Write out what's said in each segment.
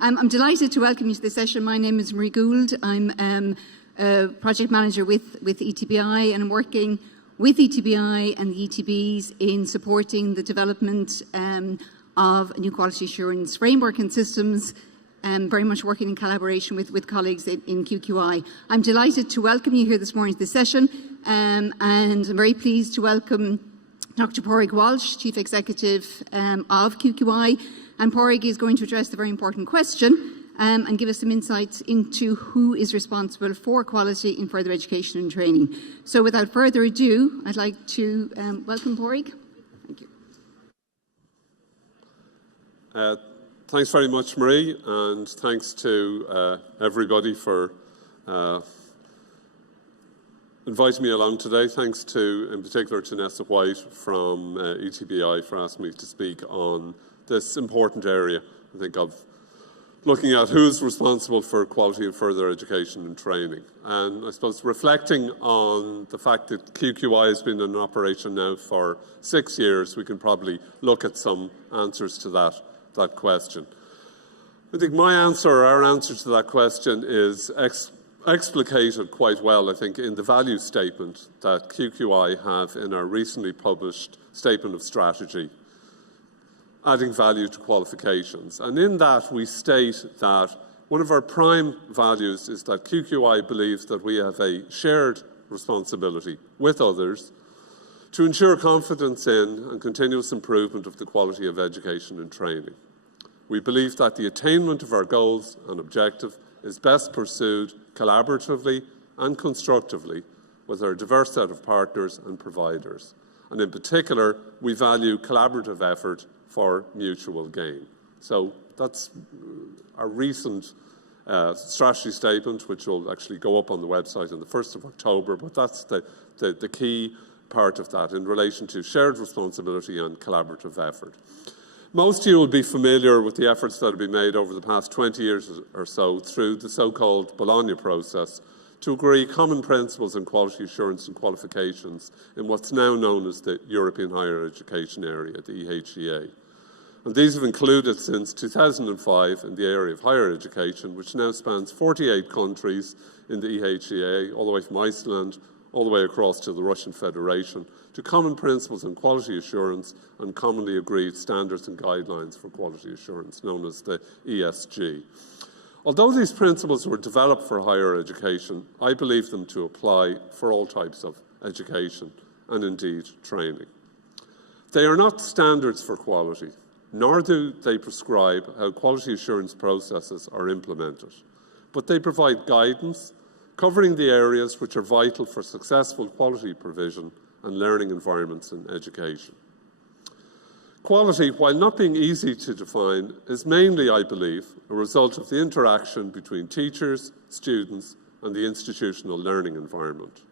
I'm delighted to welcome you to this session. My name is Marie Gould. I'm a project manager with ETBI, and I'm working with ETBI and the ETBs in supporting the development of a new quality assurance framework and systems, very much working in collaboration with colleagues in QQI. I'm delighted to welcome you here this morning to this session, and I'm very pleased to welcome Dr. Pádraig Walsh, Chief Executive of QQI, and Pádraig is going to address the very important question and give us some insights into who is responsible for quality in further education and training. So without further ado, I'd like to welcome Pádraig. Thank you. Thanks very much, Marie, and thanks to everybody for inviting me along today. Thanks to, in particular, to Nessa White from ETBI for asking me to speak on this important area, I think, of looking at who's responsible for quality in further education and training. And I suppose reflecting on the fact that QQI has been in operation now for 6 years, we can probably look at some answers to that question. I think my answer, or our answer to that question, is explicated quite well, I think, in the value statement that QQI have in our recently published Statement of Strategy, adding value to qualifications. And in that, we state that one of our prime values is that QQI believes that we have a shared responsibility with others to ensure confidence in and continuous improvement of the quality of education and training. We believe that the attainment of our goals and objective is best pursued collaboratively and constructively with our diverse set of partners and providers. And in particular, we value collaborative effort for mutual gain. So that's our recent strategy statement, which will actually go up on the website on the 1st of October, but that's the key part of that in relation to shared responsibility and collaborative effort. Most of you will be familiar with the efforts that have been made over the past 20 years or so through the so-called Bologna process to agree common principles in quality assurance and qualifications in what's now known as the European Higher Education Area, the EHEA. And these have included since 2005 in the area of higher education, which now spans 48 countries in the EHEA, all the way from Iceland, all the way across to the Russian Federation, to common principles in quality assurance and commonly agreed standards and guidelines for quality assurance, known as the ESG. Although these principles were developed for higher education, I believe them to apply for all types of education and indeed training. They are not standards for quality, nor do they prescribe how quality assurance processes are implemented, but they provide guidance covering the areas which are vital for successful quality provision and learning environments in education. Quality, while not being easy to define, is mainly, I believe, a result of the interaction between teachers, students, and the institutional learning environment.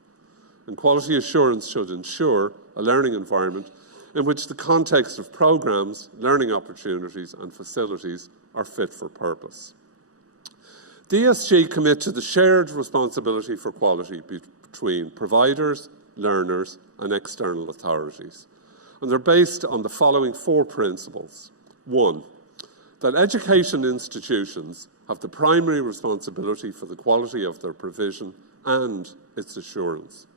And quality assurance should ensure a learning environment in which the context of programs, learning opportunities, and facilities are fit for purpose. The ESG commit to the shared responsibility for quality between providers, learners, and external authorities. And they're based on the following 4 principles. 1, that education institutions have the primary responsibility for the quality of their provision and its assurance.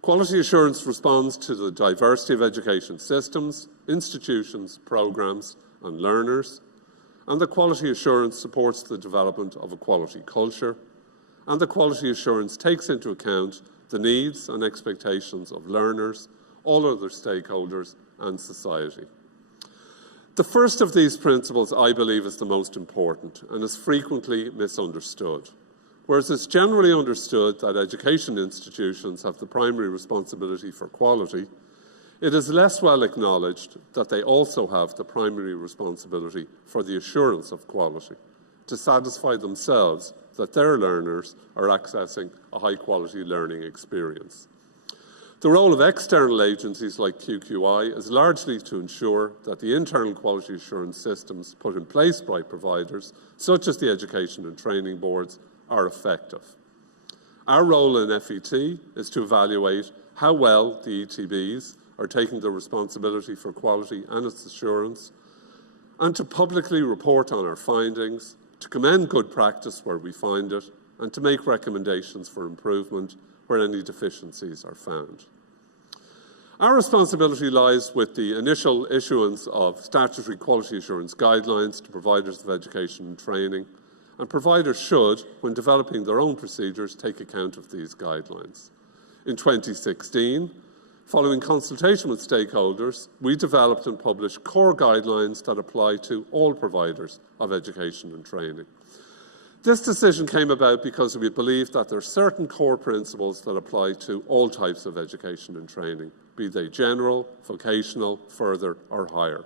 Quality assurance responds to the diversity of education systems, institutions, programs, and learners, and the quality assurance supports the development of a quality culture, and the quality assurance takes into account the needs and expectations of learners, all other stakeholders, and society. The first of these principles, I believe, is the most important and is frequently misunderstood. Whereas it's generally understood that education institutions have the primary responsibility for quality, it is less well acknowledged that they also have the primary responsibility for the assurance of quality, to satisfy themselves that their learners are accessing a high-quality learning experience. The role of external agencies like QQI is largely to ensure that the internal quality assurance systems put in place by providers, such as the education and training boards, are effective. Our role in FET is to evaluate how well the ETBs are taking the responsibility for quality and its assurance, and to publicly report on our findings, to commend good practice where we find it, and to make recommendations for improvement where any deficiencies are found. Our responsibility lies with the initial issuance of statutory quality assurance guidelines to providers of education and training, and providers should, when developing their own procedures, take account of these guidelines. In 2016, following consultation with stakeholders, we developed and published core guidelines that apply to all providers of education and training. This decision came about because we believe that there are certain core principles that apply to all types of education and training, be they general, vocational, further or higher.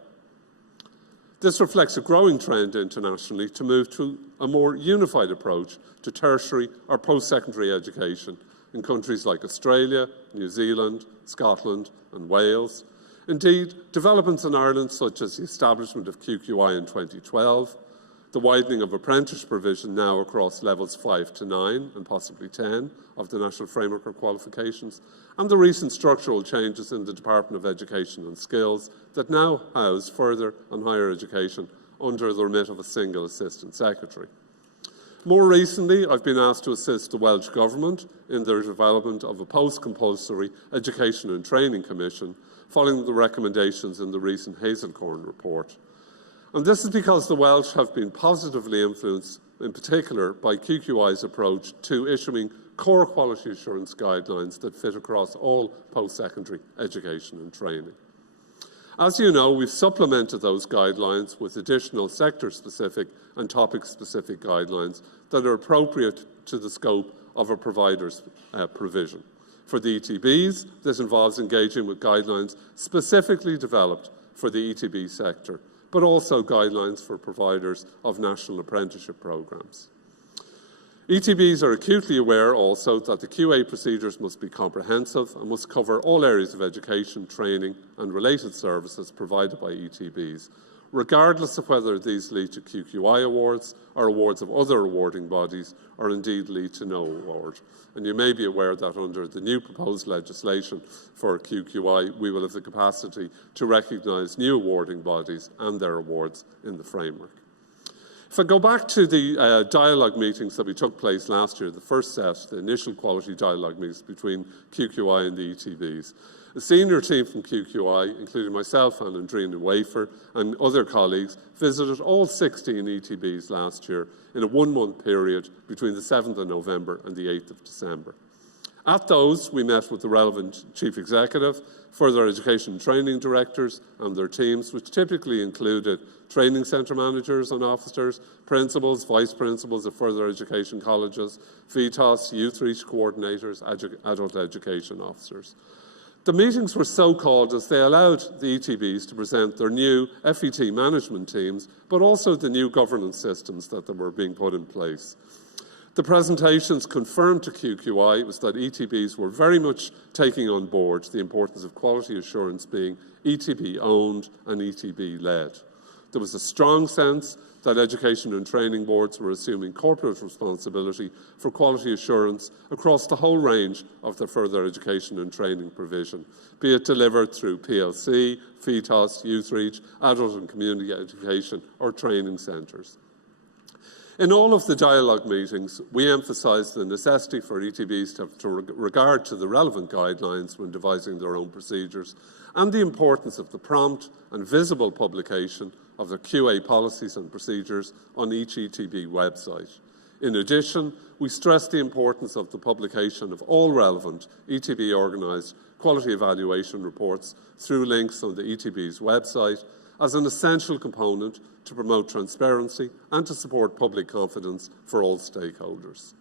This reflects a growing trend internationally to move to a more unified approach to tertiary or post-secondary education in countries like Australia, New Zealand, Scotland and Wales. Indeed, developments in Ireland such as the establishment of QQI in 2012, the widening of apprentice provision now across levels 5 to 9 and possibly 10 of the National Framework of Qualifications, and the recent structural changes in the Department of Education and Skills that now house further and higher education under the remit of a single Assistant Secretary. More recently, I've been asked to assist the Welsh Government in the development of a post-compulsory Education and Training Commission following the recommendations in the recent Hazelcorn report. And this is because the Welsh have been positively influenced, in particular, by QQI's approach to issuing core quality assurance guidelines that fit across all post-secondary education and training. As you know, we've supplemented those guidelines with additional sector-specific and topic-specific guidelines that are appropriate to the scope of a provider's provision. For the ETBs, this involves engaging with guidelines specifically developed for the ETB sector, but also guidelines for providers of national apprenticeship programs. ETBs are acutely aware also that the QA procedures must be comprehensive and must cover all areas of education, training and related services provided by ETBs, regardless of whether these lead to QQI awards or awards of other awarding bodies, or indeed lead to no award. And you may be aware that under the new proposed legislation for QQI, we will have the capacity to recognise new awarding bodies and their awards in the framework. If I go back to the dialogue meetings that we took place last year, the first set, the initial quality dialogue meetings between QQI and the ETBs, a senior team from QQI, including myself and Andrina Wafer and other colleagues, visited all 16 ETBs last year in a one-month period between the 7th of November and the 8th of December. At those, we met with the relevant Chief Executive, further education and training directors and their teams, which typically included training centre managers and officers, principals, vice principals of further education colleges, VTOS, youth reach coordinators, adult education officers. The meetings were so called as they allowed the ETBs to present their new FET management teams, but also the new governance systems that were being put in place. The presentations confirmed to QQI was that ETBs were very much taking on board the importance of quality assurance being ETB-owned and ETB-led. There was a strong sense that education and training boards were assuming corporate responsibility for quality assurance across the whole range of their further education and training provision, be it delivered through PLC, VTOS, Youth Reach, adult and community education or training centres. In all of the dialogue meetings, we emphasised the necessity for ETBs to regard to the relevant guidelines when devising their own procedures and the importance of the prompt and visible publication of the QA policies and procedures on each ETB website. In addition, we stressed the importance of the publication of all relevant ETB-organised quality evaluation reports through links on the ETB's website as an essential component to promote transparency and to support public confidence for all stakeholders.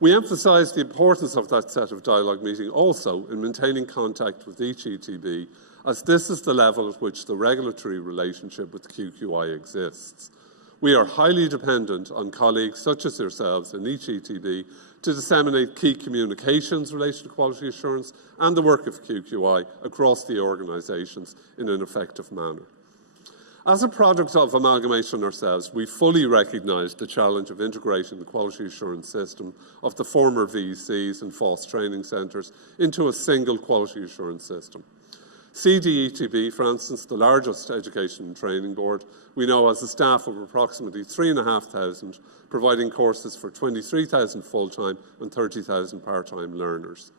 We emphasised the importance of that set of dialogue meeting also in maintaining contact with each ETB, as this is the level at which the regulatory relationship with QQI exists. We are highly dependent on colleagues such as yourselves in each ETB to disseminate key communications related to quality assurance and the work of QQI across the organisations in an effective manner. As a product of amalgamation ourselves, we fully recognise the challenge of integrating the quality assurance system of the former VECs and FOSS training centres into a single quality assurance system. CDETB, for instance, the largest education and training board, we know has a staff of approximately 3,500, providing courses for 23,000 full-time and 30,000 part-time learners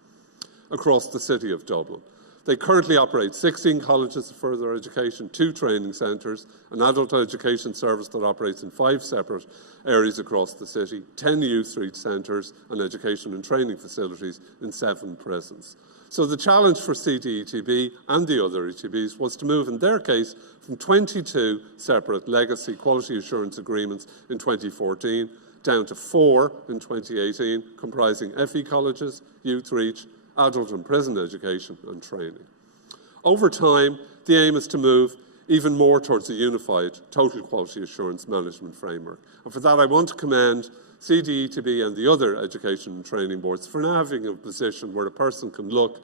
across the city of Dublin. They currently operate 16 colleges of further education, 2 training centres, an adult education service that operates in 5 separate areas across the city, 10 youth reach centres and education and training facilities in 7 prisons. So the challenge for CDETB and the other ETBs was to move, in their case, from 22 separate legacy quality assurance agreements in 2014 down to 4 in 2018, comprising FE colleges, youth reach, adult and prison education and training. Over time, the aim is to move even more towards a unified total quality assurance management framework. And for that, I want to commend CDETB and the other education and training boards for now having a position where a person can look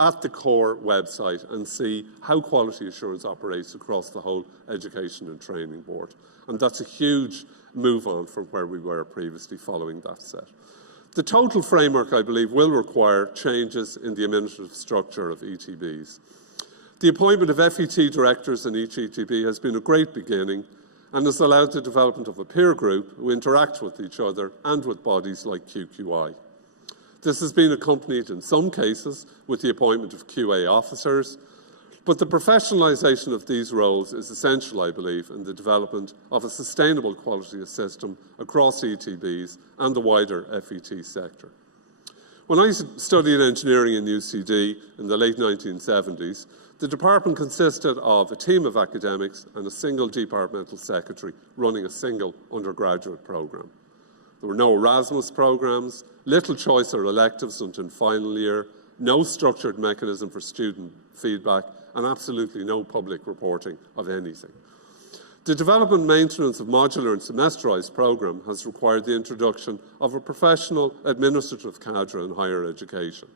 at the core website and see how quality assurance operates across the whole education and training board. And that's a huge move on from where we were previously following that set. The total framework, I believe, will require changes in the administrative structure of ETBs. The appointment of FET directors in each ETB has been a great beginning and has allowed the development of a peer group who interact with each other and with bodies like QQI. This has been accompanied in some cases with the appointment of QA officers, but the professionalisation of these roles is essential, I believe, in the development of a sustainable quality system across ETBs and the wider FET sector. When I studied engineering in UCD in the late 1970s, the department consisted of a team of academics and a single departmental secretary running a single undergraduate programme. There were no Erasmus programmes, little choice or electives until final year, no structured mechanism for student feedback, and absolutely no public reporting of anything. The development maintenance of modular and semesterised programme has required the introduction of a professional administrative cadre in higher education.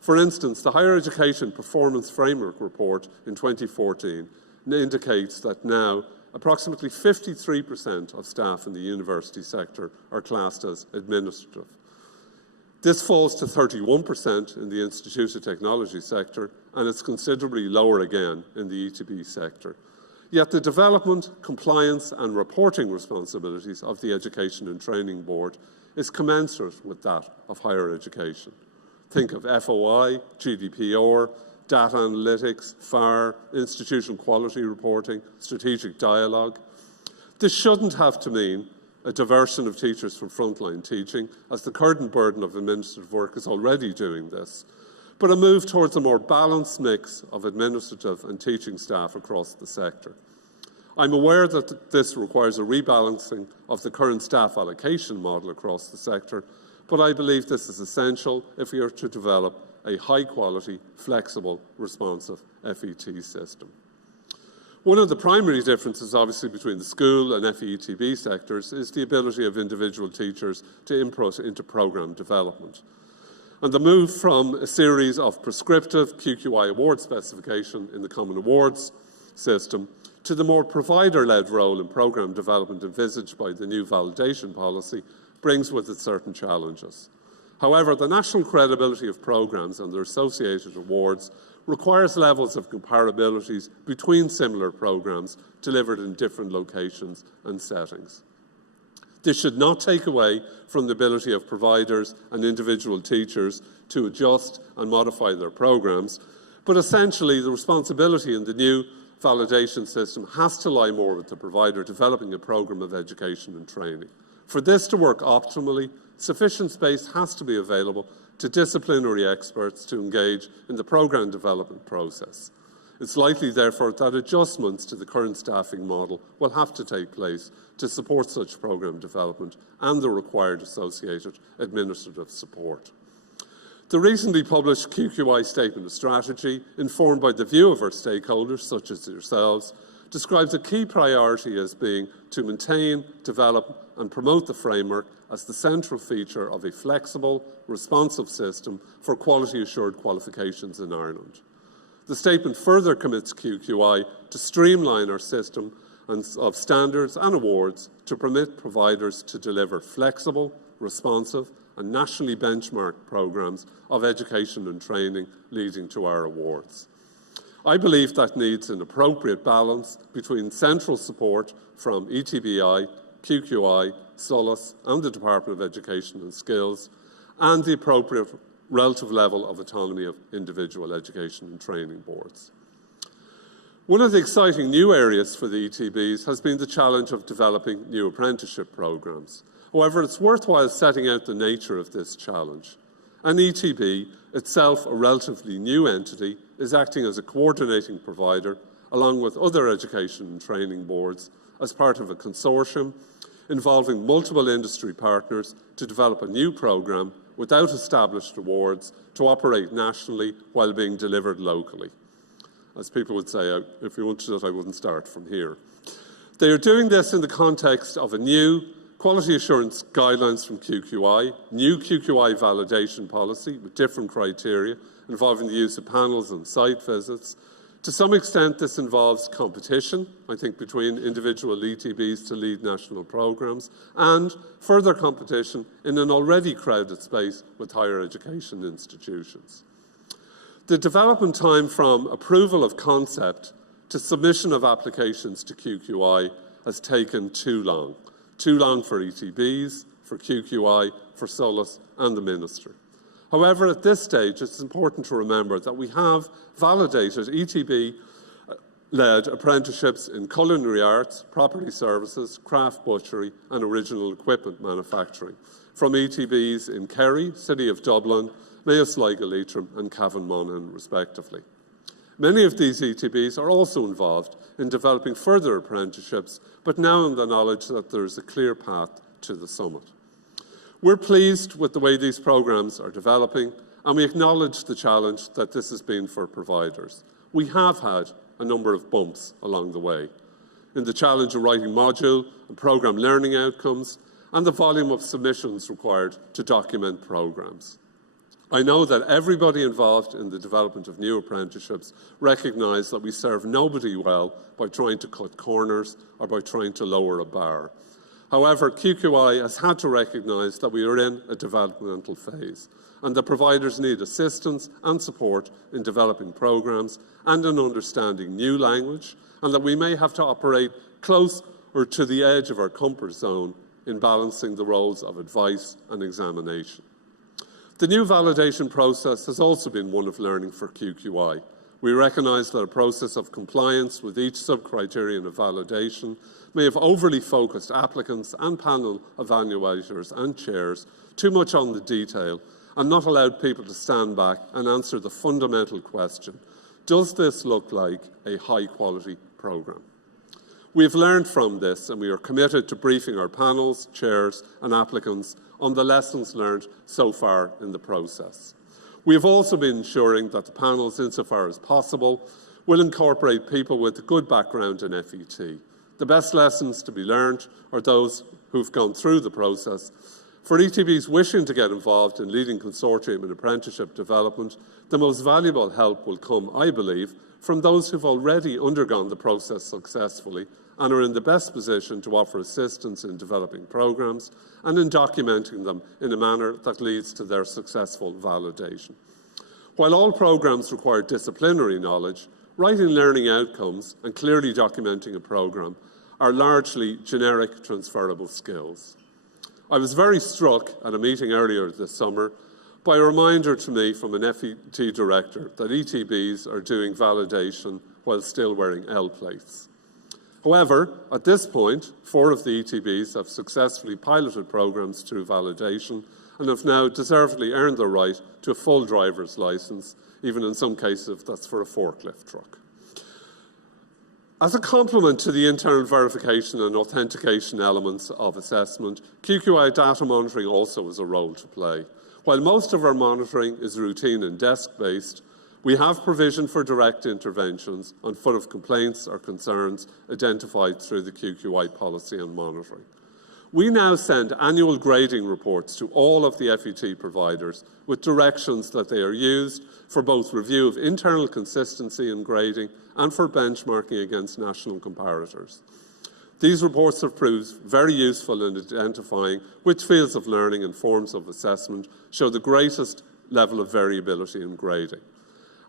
For instance, the Higher Education Performance Framework Report in 2014 indicates that now approximately 53% of staff in the university sector are classed as administrative. This falls to 31% in the institute technology sector, and it's considerably lower again in the ETB sector. Yet the development, compliance and reporting responsibilities of the Education and Training Board is commensurate with that of higher education. Think of FOI, GDPR, data analytics, FAR, institution quality reporting, strategic dialogue. This shouldn't have to mean a diversion of teachers from frontline teaching, as the current burden of administrative work is already doing this, but a move towards a more balanced mix of administrative and teaching staff across the sector. I'm aware that this requires a rebalancing of the current staff allocation model across the sector, but I believe this is essential if we are to develop a high-quality, flexible, responsive FET system. One of the primary differences, obviously, between the school and FETB sectors is the ability of individual teachers to input into programme development. And the move from a series of prescriptive QQI award specification in the Common Awards system to the more provider-led role in programme development envisaged by the new validation policy brings with it certain challenges. However, the national credibility of programmes and their associated awards requires levels of comparabilities between similar programmes delivered in different locations and settings. This should not take away from the ability of providers and individual teachers to adjust and modify their programmes, but essentially the responsibility in the new validation system has to lie more with the provider developing a programme of education and training. For this to work optimally, sufficient space has to be available to disciplinary experts to engage in the programme development process. It's likely, therefore, that adjustments to the current staffing model will have to take place to support such programme development and the required associated administrative support. The recently published QQI Statement of Strategy, informed by the view of our stakeholders, such as yourselves, describes a key priority as being to maintain, develop and promote the framework as the central feature of a flexible, responsive system for quality-assured qualifications in Ireland. The statement further commits QQI to streamline our system of standards and awards to permit providers to deliver flexible, responsive and nationally benchmarked programmes of education and training leading to our awards. I believe that needs an appropriate balance between central support from ETBI, QQI, SOLAS and the Department of Education and Skills, and the appropriate relative level of autonomy of individual education and training boards. One of the exciting new areas for the ETBs has been the challenge of developing new apprenticeship programmes. However, it's worthwhile setting out the nature of this challenge. An ETB, itself a relatively new entity, is acting as a coordinating provider along with other education and training boards as part of a consortium involving multiple industry partners to develop a new programme without established awards to operate nationally while being delivered locally. As people would say, if you wanted it, I wouldn't start from here. They are doing this in the context of a new quality assurance guidelines from QQI, new QQI validation policy with different criteria involving the use of panels and site visits. To some extent, this involves competition, I think, between individual ETBs to lead national programmes, and further competition in an already crowded space with higher education institutions. The development time from approval of concept to submission of applications to QQI has taken too long for ETBs, for QQI, for SOLAS and the Minister. However, at this stage, it's important to remember that we have validated ETB-led apprenticeships in culinary arts, property services, craft butchery and original equipment manufacturing from ETBs in Kerry, City of Dublin, Mayo Sligo Leitrim and Cavan Monaghan, respectively. Many of these ETBs are also involved in developing further apprenticeships, but now in the knowledge that there is a clear path to the summit. We're pleased with the way these programmes are developing, and we acknowledge the challenge that this has been for providers. We have had a number of bumps along the way in the challenge of writing module and programme learning outcomes and the volume of submissions required to document programmes. I know that everybody involved in the development of new apprenticeships recognise that we serve nobody well by trying to cut corners or by trying to lower a bar. However, QQI has had to recognise that we are in a developmental phase and that providers need assistance and support in developing programmes and in understanding new language, and that we may have to operate close or to the edge of our comfort zone in balancing the roles of advice and examination. The new validation process has also been one of learning for QQI. We recognise that a process of compliance with each sub-criterion of validation may have overly focused applicants and panel evaluators and chairs too much on the detail and not allowed people to stand back and answer the fundamental question, does this look like a high-quality programme? We've learned from this and we are committed to briefing our panels, chairs and applicants on the lessons learned so far in the process. We have also been ensuring that the panels, insofar as possible, will incorporate people with a good background in FET. The best lessons to be learned are those who've gone through the process. For ETBs wishing to get involved in leading consortium and apprenticeship development, the most valuable help will come, I believe, from those who've already undergone the process successfully and are in the best position to offer assistance in developing programmes and in documenting them in a manner that leads to their successful validation. While all programmes require disciplinary knowledge, writing learning outcomes and clearly documenting a programme are largely generic transferable skills. I was very struck at a meeting earlier this summer by a reminder to me from an FET director that ETBs are doing validation while still wearing L plates. However, at this point, 4 of the ETBs have successfully piloted programmes through validation and have now deservedly earned their right to a full driver's licence, even in some cases that's for a forklift truck. As a complement to the internal verification and authentication elements of assessment, QQI data monitoring also has a role to play. While most of our monitoring is routine and desk-based, we have provision for direct interventions on foot of complaints or concerns identified through the QQI policy and monitoring. We now send annual grading reports to all of the FET providers with directions that they are used for both review of internal consistency in grading and for benchmarking against national comparators. These reports have proved very useful in identifying which fields of learning and forms of assessment show the greatest level of variability in grading.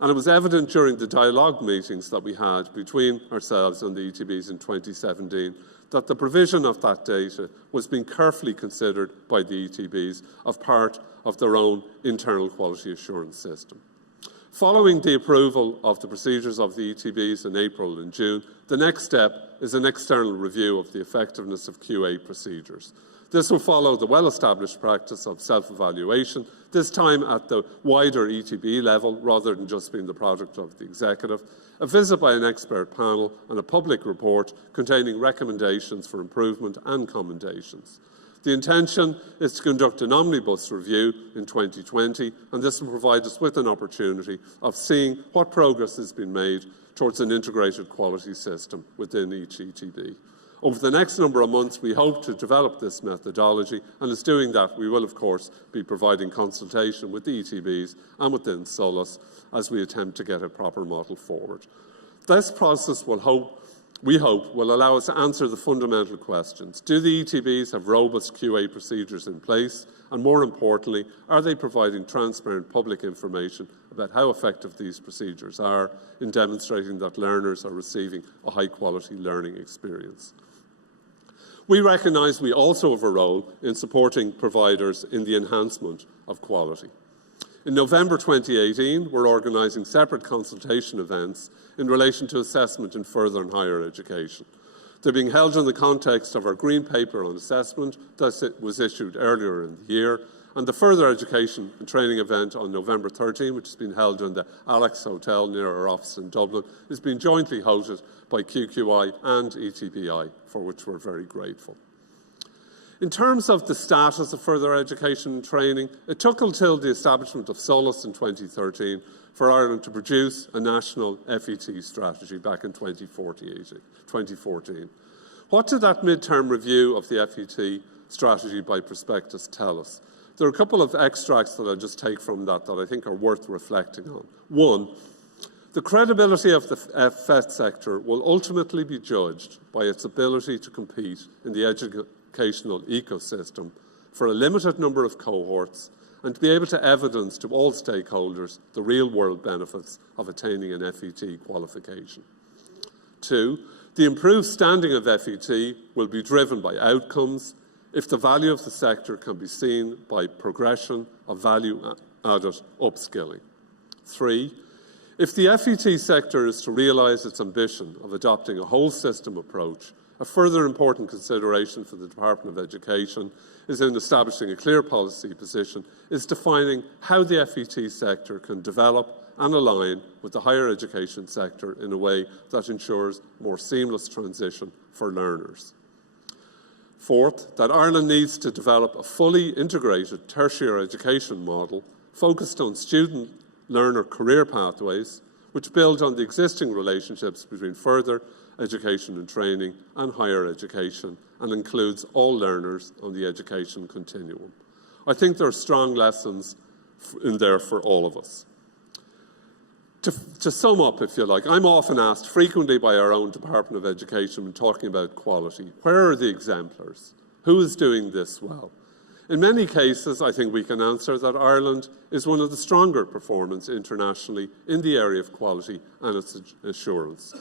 And it was evident during the dialogue meetings that we had between ourselves and the ETBs in 2017 that the provision of that data was being carefully considered by the ETBs as part of their own internal quality assurance system. Following the approval of the procedures of the ETBs in April and June, the next step is an external review of the effectiveness of QA procedures. This will follow the well-established practice of self-evaluation, this time at the wider ETB level rather than just being the product of the executive, a visit by an expert panel and a public report containing recommendations for improvement and commendations. The intention is to conduct an omnibus review in 2020, and this will provide us with an opportunity of seeing what progress has been made towards an integrated quality system within each ETB. Over the next number of months, we hope to develop this methodology, and as doing that, we will, of course, be providing consultation with the ETBs and within SOLAS as we attempt to get a proper model forward. This process we hope will allow us to answer the fundamental questions. Do the ETBs have robust QA procedures in place? And more importantly, are they providing transparent public information about how effective these procedures are in demonstrating that learners are receiving a high-quality learning experience? We recognise we also have a role in supporting providers in the enhancement of quality. In November 2018, we're organising separate consultation events in relation to assessment in further and higher education. They're being held in the context of our Green Paper on Assessment that was issued earlier in the year, and the further education and training event on November 13, which has been held in the Alex Hotel near our office in Dublin, is being jointly hosted by QQI and ETBI, for which we're very grateful. In terms of the status of further education and training, it took until the establishment of SOLAS in 2013 for Ireland to produce a national FET strategy back in 2014. What did that mid-term review of the FET strategy by prospectus tell us? There are a couple of extracts that I'll just take from that I think are worth reflecting on. One, the credibility of the FET sector will ultimately be judged by its ability to compete in the educational ecosystem for a limited number of cohorts and to be able to evidence to all stakeholders the real-world benefits of attaining an FET qualification. Two, the improved standing of FET will be driven by outcomes if the value of the sector can be seen by progression of value-added upskilling. Three, if the FET sector is to realise its ambition of adopting a whole system approach, a further important consideration for the Department of Education is in establishing a clear policy position, is defining how the FET sector can develop and align with the higher education sector in a way that ensures more seamless transition for learners. Fourth, that Ireland needs to develop a fully integrated tertiary education model focused on student-learner career pathways, which build on the existing relationships between further education and training and higher education and includes all learners on the education continuum. I think there are strong lessons in there for all of us. To sum up, if you like, I'm often asked frequently by our own Department of Education when talking about quality, where are the exemplars? Who is doing this well? In many cases, I think we can answer that Ireland is one of the stronger performers internationally in the area of quality and its assurance.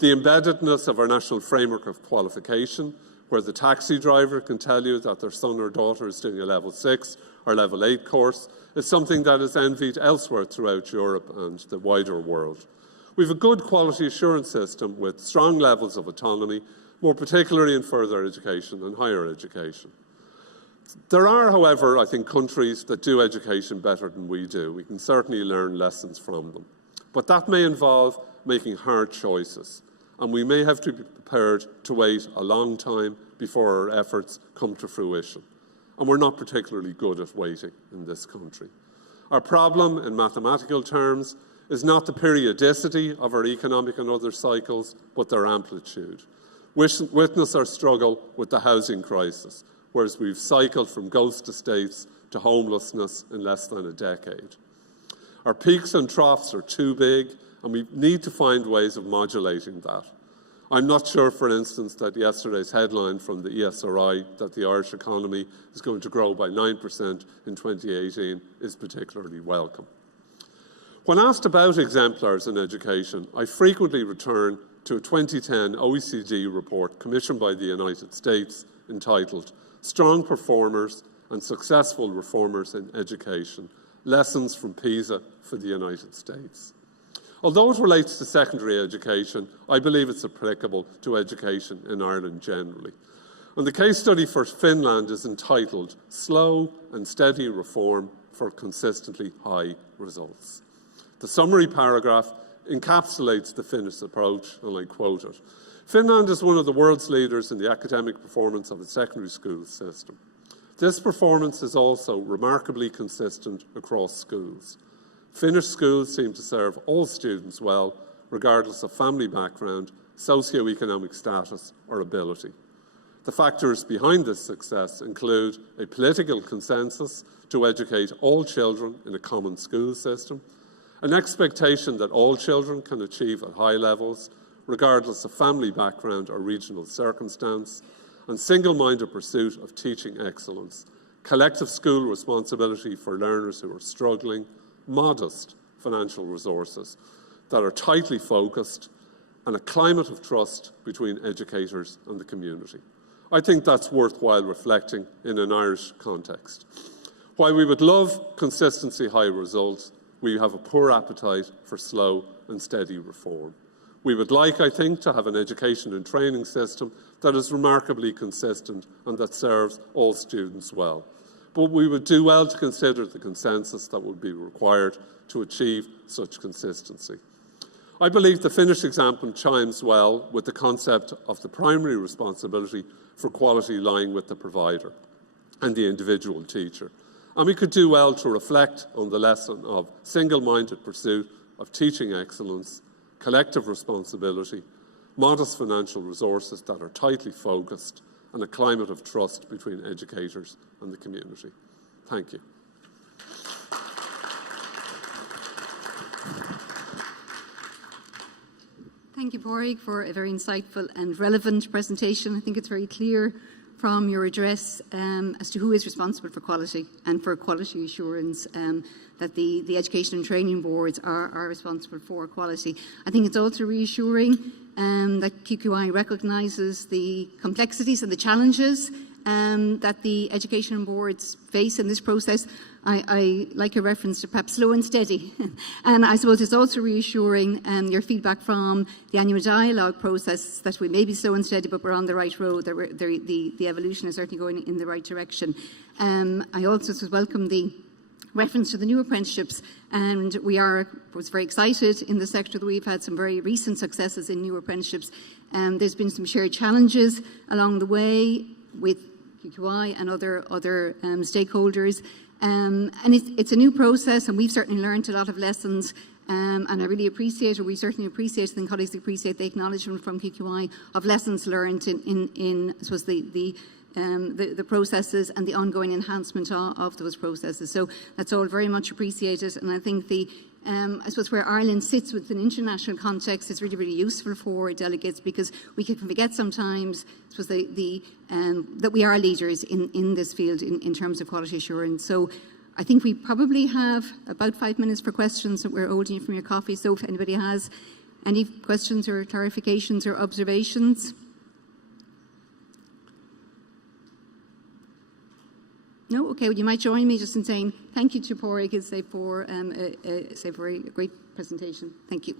The embeddedness of our national framework of qualification, where the taxi driver can tell you that their son or daughter is doing a level 6 or level 8 course, is something that is envied elsewhere throughout Europe and the wider world. We have a good quality assurance system with strong levels of autonomy, more particularly in further education and higher education. There are, however, I think, countries that do education better than we do. We can certainly learn lessons from them. But that may involve making hard choices, and we may have to be prepared to wait a long time before our efforts come to fruition. And we're not particularly good at waiting in this country. Our problem, in mathematical terms, is not the periodicity of our economic and other cycles, but their amplitude. Witness our struggle with the housing crisis, whereas we've cycled from ghost estates to homelessness in less than a decade. Our peaks and troughs are too big, and we need to find ways of modulating that. I'm not sure, for instance, that yesterday's headline from the ESRI that the Irish economy is going to grow by 9% in 2018 is particularly welcome. When asked about exemplars in education, I frequently return to a 2010 OECD report commissioned by the United States entitled Strong Performers and Successful Reformers in Education, Lessons from PISA for the United States. Although it relates to secondary education, I believe it's applicable to education in Ireland generally. And the case study for Finland is entitled Slow and Steady Reform for Consistently High Results. The summary paragraph encapsulates the Finnish approach, and I quote it. Finland is one of the world's leaders in the academic performance of its secondary school system. This performance is also remarkably consistent across schools. Finnish schools seem to serve all students well, regardless of family background, socioeconomic status, or ability. The factors behind this success include a political consensus to educate all children in a common school system, an expectation that all children can achieve at high levels, regardless of family background or regional circumstance, and single-minded pursuit of teaching excellence, collective school responsibility for learners who are struggling, modest financial resources that are tightly focused, and a climate of trust between educators and the community. I think that's worthwhile reflecting in an Irish context. While we would love consistency high results, we have a poor appetite for slow and steady reform. We would like, I think, to have an education and training system that is remarkably consistent and that serves all students well. But we would do well to consider the consensus that would be required to achieve such consistency. I believe the Finnish example chimes well with the concept of the primary responsibility for quality lying with the provider and the individual teacher. And we could do well to reflect on the lesson of single-minded pursuit of teaching excellence, collective responsibility, modest financial resources that are tightly focused, and a climate of trust between educators and the community. Thank you. Thank you, Padraig, for a very insightful and relevant presentation. I think it's very clear from your address as to who is responsible for quality and for quality assurance, that the Education and Training Boards are responsible for quality. I think it's also reassuring that QQI recognises the complexities and the challenges that the education boards face in this process. I like your reference to perhaps slow and steady. And I suppose it's also reassuring your feedback from the annual dialogue process that we may be slow and steady, but we're on the right road. The evolution is certainly going in the right direction. I also welcome the reference to the new apprenticeships, and we are, of course, very excited in the sector that we've had some very recent successes in new apprenticeships. There's been some shared challenges along the way with QQI and other stakeholders. And it's a new process, and we've certainly learned a lot of lessons, and I really appreciate, or we certainly appreciate, and colleagues appreciate the acknowledgement from QQI of lessons learned in I suppose, the processes and the ongoing enhancement of those processes. So that's all very much appreciated, and I think I suppose where Ireland sits with an international context is really, really useful for delegates, because we can forget sometimes, I suppose, that we are leaders in this field in terms of quality assurance. So I think we probably have about 5 minutes for questions that we're holding you from your coffee. So if anybody has any questions or clarifications or observations. No? Okay, well, you might join me just in saying thank you to Padraig for a great presentation. Thank you.